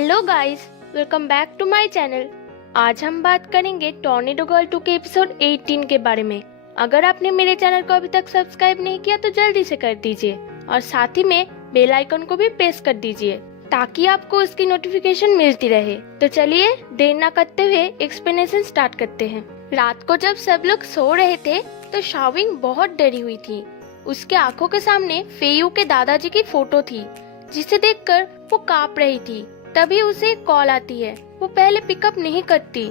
Hello guys, welcome back to my channel. आज हम बात करेंगे टॉर्नेडो गर्ल 2 के एपिसोड 18 के बारे में। अगर आपने मेरे चैनल को अभी तक सब्सक्राइब नहीं किया तो जल्दी से कर दीजिए और साथ ही में बेल आइकन को भी प्रेस कर दीजिए ताकि आपको उसकी नोटिफिकेशन मिलती रहे। तो चलिए देर न करते हुए एक्सप्लेनेशन स्टार्ट करते हैं। रात को जब सब लोग सो रहे थे तो शाओविंग बहुत डरी हुई थी। उसके आंखों के सामने फेयू के दादाजी की फोटो थी जिसे देखकर वो कांप रही थी। तभी उसे कॉल आती है। वो पहले पिकअप नहीं करती,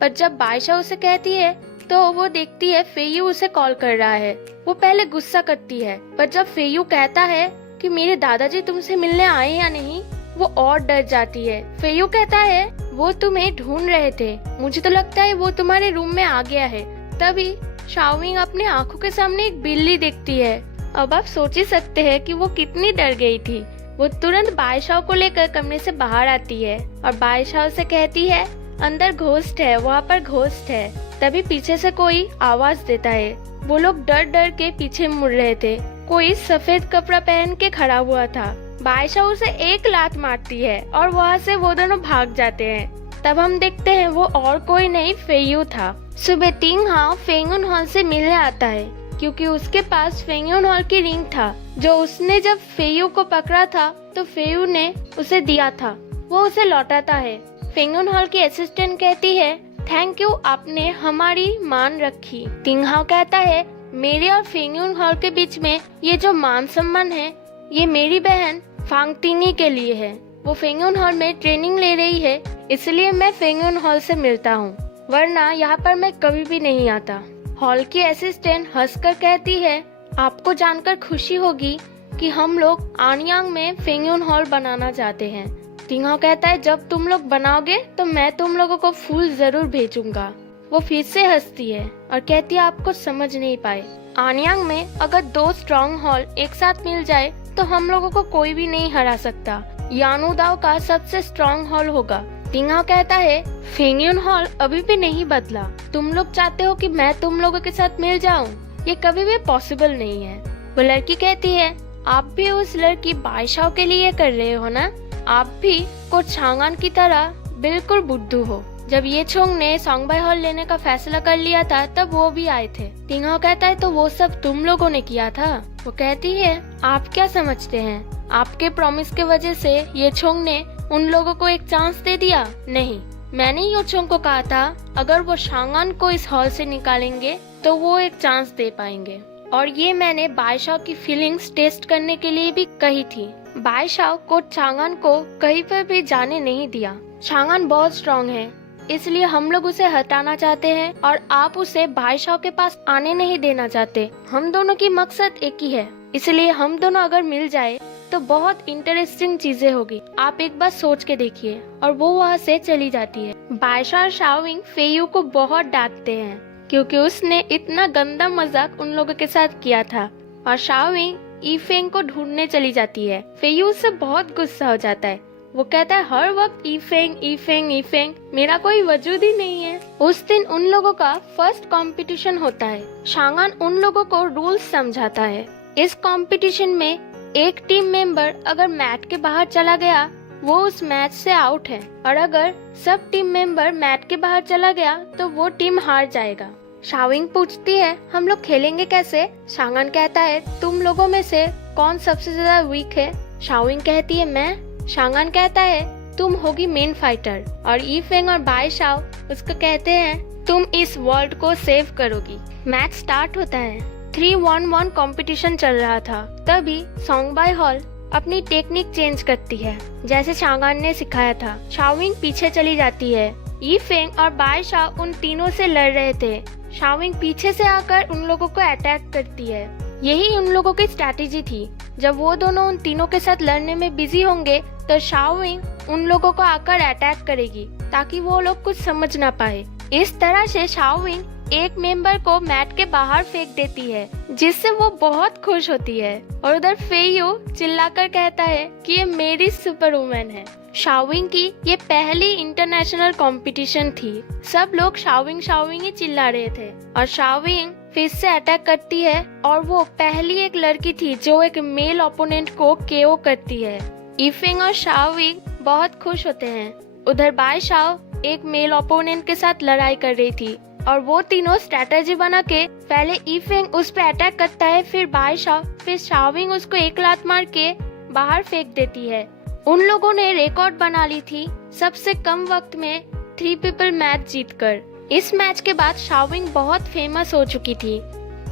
पर जब बायशा उसे कहती है तो वो देखती है फेयू उसे कॉल कर रहा है। वो पहले गुस्सा करती है, पर जब फेयू कहता है कि मेरे दादाजी तुमसे मिलने आए या नहीं, वो और डर जाती है। फेयू कहता है वो तुम्हें ढूंढ रहे थे, मुझे तो लगता है वो तुम्हारे रूम में आ गया है। तभी शाओविंग अपने आंखों के सामने एक बिल्ली देखती है। अब आप सोच ही सकते हैं कि वो कितनी डर गई थी। वो तुरंत बायशाओ को लेकर कमरे से बाहर आती है और बायशाओ से कहती है अंदर घोस्ट है, वहाँ पर घोस्ट है। तभी पीछे से कोई आवाज देता है। वो लोग डर डर के पीछे मुड़ रहे थे। कोई सफेद कपड़ा पहन के खड़ा हुआ था। बायशाओ उसे एक लात मारती है और वहाँ से वो दोनों भाग जाते हैं। तब हम देखते हैं वो और कोई नहीं फेयू था। सुबह टिंग हाओ फेंगुन हॉल से मिलने आता है क्योंकि उसके पास फेंगुन हॉल की रिंग था जो उसने जब फेयू को पकड़ा था तो फेयू ने उसे दिया था। वो उसे लौटाता है। फेंगुन हॉल की असिस्टेंट कहती है थैंक यू, आपने हमारी मान रखी। टिंग हाओ कहता है मेरे और फेंगुन हॉल के बीच में ये जो मान सम्मान है ये मेरी बहन फांगटिंगी के लिए है। वो फेंगुन हॉल में ट्रेनिंग ले रही है, इसलिए मैं फेंगुन हॉल से मिलता हूँ, वरना यहाँ पर मैं कभी भी नहीं आता। हॉल की असिस्टेंट हंसकर कहती है आपको जानकर खुशी होगी कि हम लोग आनियांग में फेंगुन हॉल बनाना चाहते हैं। टिंग हाओ कहता है जब तुम लोग बनाओगे तो मैं तुम लोगों को फूल जरूर भेजूंगा। वो फिर से हंसती है और कहती है आपको समझ नहीं पाए। आनियांग में अगर 2 स्ट्रॉन्ग हॉल एक साथ मिल जाए तो हम लोगों को कोई भी नहीं हरा सकता। यानुदाओ का सबसे स्ट्रॉन्ग हॉल होगा। टिंग हाओ कहता है फेंगुन हॉल अभी भी नहीं बदला। तुम लोग चाहते हो कि मैं तुम लोगों के साथ मिल जाऊं? ये कभी भी पॉसिबल नहीं है। वो लड़की कहती है आप भी उस लड़की बायशाओ के लिए कर रहे हो ना? आप भी को छांगान की तरह बिल्कुल बुद्धू हो। जब ये छोंग ने सोंगबाई हॉल लेने का फैसला कर लिया था तब वो भी आए थे। टिंग हाओ कहता है तो वो सब तुम लोगों ने किया था? वो कहती है आप क्या समझते हैं, आपके प्रॉमिस के वजह से ये छोंग ने उन लोगों को एक चांस दे दिया? नहीं, मैंने यो छोंग को कहा था अगर वो शांगान को इस हॉल से निकालेंगे तो वो एक चांस दे पाएंगे। और ये मैंने बायशाओ की फीलिंग्स टेस्ट करने के लिए भी कही थी। बायशाओ को चांगान को कहीं पर भी जाने नहीं दिया। चांगान बहुत स्ट्रॉन्ग है, इसलिए हम लोग उसे हटाना चाहते हैं और आप उसे बायशाओ के पास आने नहीं देना चाहते। हम दोनों की मकसद एक ही है, इसलिए हम दोनों अगर मिल जाए तो बहुत इंटरेस्टिंग चीजें होगी। आप एक बार सोच के देखिए। और वो वहाँ से चली जाती है। बायशा और शाओविंग फेयू को बहुत डांटते हैं क्योंकि उसने इतना गंदा मजाक उन लोगों के साथ किया था। और शाओविंग ईफेंग को ढूंढने चली जाती है। फेयू उससे बहुत गुस्सा हो जाता है। वो कहता है हर वक्त ईफेंग ईफेंग ईफेंग, मेरा कोई वजूद ही नहीं है। उस दिन उन लोगों का फर्स्ट कंपटीशन होता है। शांगान उन लोगों को रूल्स समझाता है। इस कंपटीशन में एक टीम मेंबर अगर मैट के बाहर चला गया वो उस मैच से आउट है, और अगर सब टीम मेंबर मैट के बाहर चला गया तो वो टीम हार जाएगा। शाओविंग पूछती है हम लोग खेलेंगे कैसे? शांगान कहता है तुम लोगों में से कौन सबसे ज्यादा वीक है? शाओविंग कहती है मैं। शांगान कहता है तुम होगी मेन फाइटर। और ईफेंग और बायशाओ उसको कहते हैं तुम इस वर्ल्ड को सेव करोगी। मैच स्टार्ट होता है। 3-1-1 कंपटीशन चल रहा था। तभी सोंगबाई हॉल अपनी टेक्निक चेंज करती है जैसे शांगान ने सिखाया था। शाओविंग पीछे चली जाती है। ईफेंग और बायशाओ उन तीनों से लड़ रहे थे। शाओविंग पीछे से आकर उन लोगों को अटैक करती है। यही उन लोगों की स्ट्रैटेजी थी। जब वो दोनों उन तीनों के साथ लड़ने में बिजी होंगे तो शाओविंग उन लोगों को आकर अटैक करेगी ताकि वो लोग कुछ समझ ना पाए। इस तरह से शाओविंग एक मेंबर को मैट के बाहर फेंक देती है जिससे वो बहुत खुश होती है। और उधर फेयू चिल्लाकर कहता है कि ये मेरी सुपर वुमेन है। शाओविंग की ये पहली इंटरनेशनल कंपटीशन थी। सब लोग शाओविंग शाओविंग ही चिल्ला रहे थे और शाओविंग फिर से अटैक करती है और वो पहली एक लड़की थी जो एक मेल ओपोनेंट को केओ करती है। ईफेंग और शाओविंग बहुत खुश होते हैं। उधर बाई शाओ एक मेल ओपोनेंट के साथ लड़ाई कर रही थी और वो तीनों स्ट्रेटेजी बना के पहले ईफेंग उस पर अटैक करता है, फिर बाई शाओ, फिर शाओविंग उसको एक लात मार के बाहर फेंक देती है। उन लोगों ने रिकॉर्ड बना ली थी सबसे कम वक्त में 3 पीपल मैच जीतकर। इस मैच के बाद शाओविंग बहुत फेमस हो चुकी थी।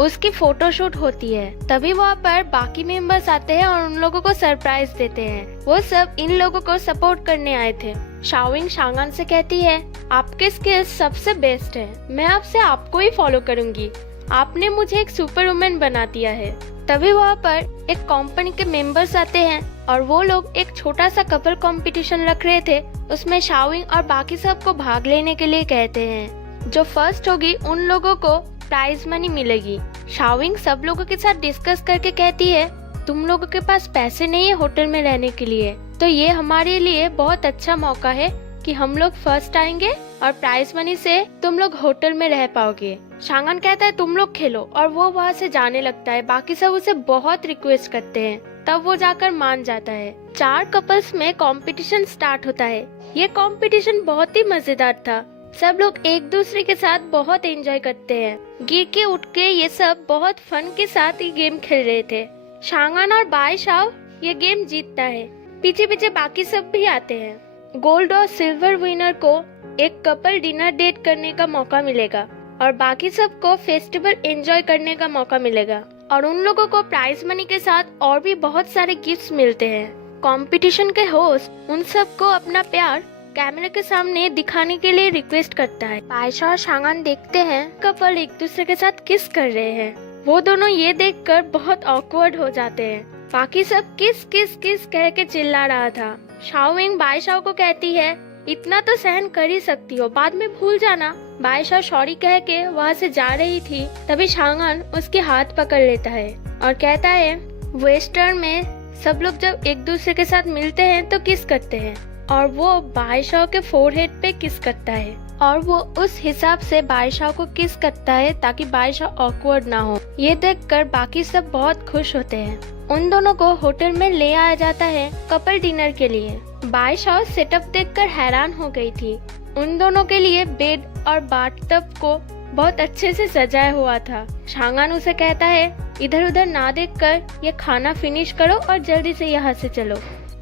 उसकी फोटोशूट होती है, तभी वहाँ पर बाकी मेंबर्स आते हैं और उन लोगों को सरप्राइज देते हैं। वो सब इन लोगों को सपोर्ट करने आए थे। शाओविंग शांगन से कहती है, आपके स्किल्स सबसे बेस्ट है, मैं आपसे आपको ही फॉलो करूंगी, आपने मुझे एक सुपर वुमेन बना दिया है। तभी वहाँ पर एक कंपनी के मेंबर्स आते हैं और वो लोग एक छोटा सा कपल कंपटीशन रख रहे थे। उसमें शाओविंग और बाकी सबको भाग लेने के लिए कहते हैं। जो फर्स्ट होगी उन लोगों को प्राइज मनी मिलेगी। शाओविंग सब लोगों के साथ डिस्कस करके कहती है, तुम लोगों के पास पैसे नहीं है होटल में रहने के लिए, तो ये हमारे लिए बहुत अच्छा मौका है कि हम लोग फर्स्ट आएंगे और प्राइज मनी से तुम लोग होटल में रह पाओगे। शांगन कहता है तुम लोग खेलो और वो वहाँ से जाने लगता है। बाकी सब उसे बहुत रिक्वेस्ट करते हैं, तब वो जाकर मान जाता है। 4 कपल्स में कंपटीशन स्टार्ट होता है। ये कंपटीशन बहुत ही मजेदार था। सब लोग एक दूसरे के साथ बहुत एंजॉय करते हैं। गिर के उठ के ये सब बहुत फन के साथ ये गेम खेल रहे थे। शांगन और बाई शाओ ये गेम जीतता है। पीछे पीछे बाकी सब भी आते हैं। गोल्ड और सिल्वर विनर को एक कपल डिनर डेट करने का मौका मिलेगा और बाकी सबको फेस्टिवल एंजॉय करने का मौका मिलेगा और उन लोगों को प्राइज मनी के साथ और भी बहुत सारे गिफ्ट्स मिलते हैं। कंपटीशन के होस्ट उन सबको अपना प्यार कैमरे के सामने दिखाने के लिए रिक्वेस्ट करता है। बाई शाओ और शांगन देखते हैं कपल एक दूसरे के साथ किस कर रहे हैं। वो दोनों ये देखकर बहुत ऑकवर्ड हो जाते हैं। बाकी सब किस किस किस कह के चिल्ला रहा था। शाओविंग बाई शाओ को कहती है, इतना तो सहन कर ही सकती हो, बाद में भूल जाना। बाई शाओ सॉरी कह के वहाँ से जा रही थी, तभी शांगन उसके हाथ पकड़ लेता है और कहता है, वेस्टर्न में सब लोग जब एक दूसरे के साथ मिलते हैं तो किस करते हैं, और वो बाई शाओ के फोरहेड पे किस करता है और वो उस हिसाब से बाई शाओ को किस करता है ताकि बाई शाओ ऑकवर्ड ना हो। ये देखकर बाकी सब बहुत खुश होते हैं। उन दोनों को होटल में ले आया जाता है कपल डिनर के लिए। बाई शाओ सेटअप देखकर हैरान हो गई थी। उन दोनों के लिए बेड और बाथटब को बहुत अच्छे से सजाया हुआ था। शांगन उसे कहता है, इधर उधर ना देखकर ये खाना फिनिश करो और जल्दी से यहाँ से चलो।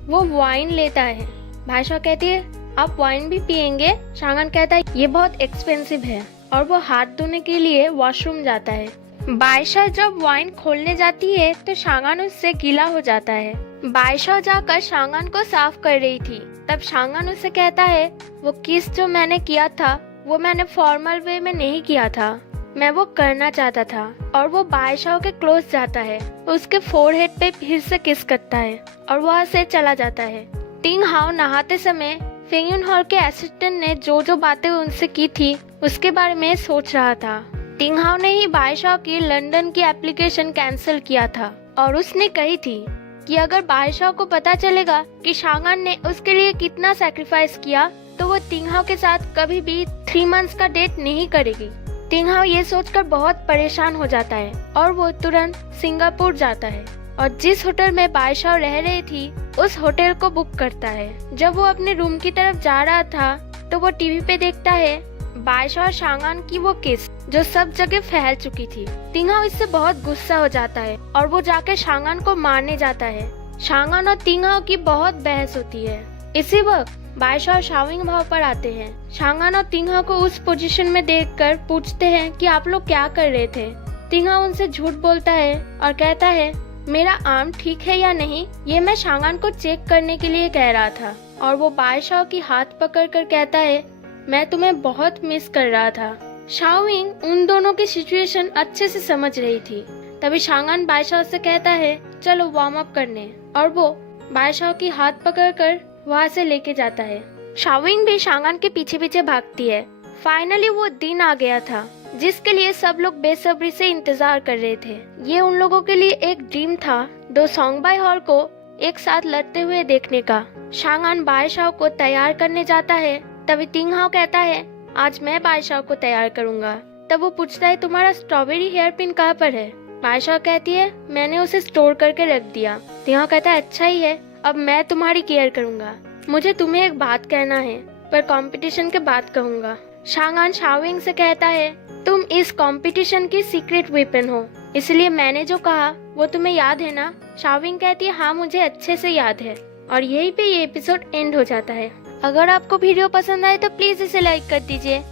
वो वाइन लेता है। बाई शाओ कहती है, आप वाइन भी पियेंगे? शांगन कहता है, ये बहुत एक्सपेंसिव है, और वो हाथ धोने के लिए वॉशरूम जाता है। बाई शाओ जब वाइन खोलने जाती है तो शांगन उससे गीला हो जाता है। बाई शाओ जाकर शांगन को साफ कर रही थी, तब शांगन उसे कहता है, वो किस जो मैंने किया था वो मैंने फॉर्मल वे में नहीं किया था, मैं वो करना चाहता था। और वो बाई शाओ के क्लोज जाता है, उसके फोरहेड पे फिर से किस करता है और वहाँ से चला जाता है। टिंग हाओ नहाते समय फेंग युन हॉल के असिस्टेंट ने जो जो बातें उनसे की थी उसके बारे में सोच रहा था। टिंग हाओ ने ही बाई शाओ की लंदन की एप्लीकेशन कैंसिल किया था और उसने कही थी कि अगर बाई शाओ को पता चलेगा कि शांगन ने उसके लिए कितना सैक्रिफाइस किया तो वो टिंग हाओ के साथ कभी भी 3 मंथ्स का डेट नहीं करेगी। टिंग हाओ ये सोचकर बहुत परेशान हो जाता है और वो तुरंत सिंगापुर जाता है और जिस होटल में बाई शाओ रह रही थी उस होटल को बुक करता है। जब वो अपने रूम की तरफ जा रहा था तो वो टीवी पे देखता है बाई शाओ और शांगन की वो किस जो सब जगह फैल चुकी थी। टिंग हाओ इससे बहुत गुस्सा हो जाता है और वो जाकर शांगन को मारने जाता है। शांगन और टिंग हाओ की बहुत बहस होती है। इसी वक्त बाई शाओ और शाओविंग भाव पर आते हैं। शांगन और टिंग हाओ को उस पोजीशन में देखकर पूछते हैं कि आप लोग क्या कर रहे थे। टिंग हाओ उनसे झूठ बोलता है और कहता है, मेरा आर्म ठीक है या नहीं ये मैं शांगन को चेक करने के लिए कह रहा था। और वो बाई शाओ की हाथ पकड़कर कहता है, मैं तुम्हें बहुत मिस कर रहा था। शाओविंग उन दोनों की सिचुएशन अच्छे से समझ रही थी। तभी शांगन बाई शाओ से कहता है, चलो वार्म अप करने, और वो बाई शाओ की हाथ पकड़कर वहाँ से लेके जाता है। शाओविंग भी शांगन के पीछे पीछे भागती है। फाइनली वो दिन आ गया था जिसके लिए सब लोग बेसब्री से इंतजार कर रहे थे। ये उन लोगों के लिए एक ड्रीम था 2 सोंगबाई हॉल को एक साथ लड़ते हुए देखने का। शांगन बाई शाओ को तैयार करने जाता है, तभी टिंग हाओ कहता है, आज मैं बाई शाओ को तैयार करूंगा। तब वो पूछता है, तुम्हारा स्ट्रॉबेरी हेयर पिन कहाँ पर है? बाई शाओ कहती है, मैंने उसे स्टोर करके रख दिया। टिंग हाओ कहता है, अच्छा ही है, अब मैं तुम्हारी केयर करूंगा। मुझे तुम्हें एक बात कहना है, पर कंपटीशन के बाद कहूँगा। शांगान शाओविंग से कहता है, तुम इस कंपटीशन की सीक्रेट वेपन हो, इसलिए मैंने जो कहा वो तुम्हें याद है ना? शाओविंग कहती है, हाँ मुझे अच्छे से याद है। और यहीं पे ये एपिसोड एंड हो जाता है। अगर आपको वीडियो पसंद आए तो प्लीज इसे लाइक कर दीजिए।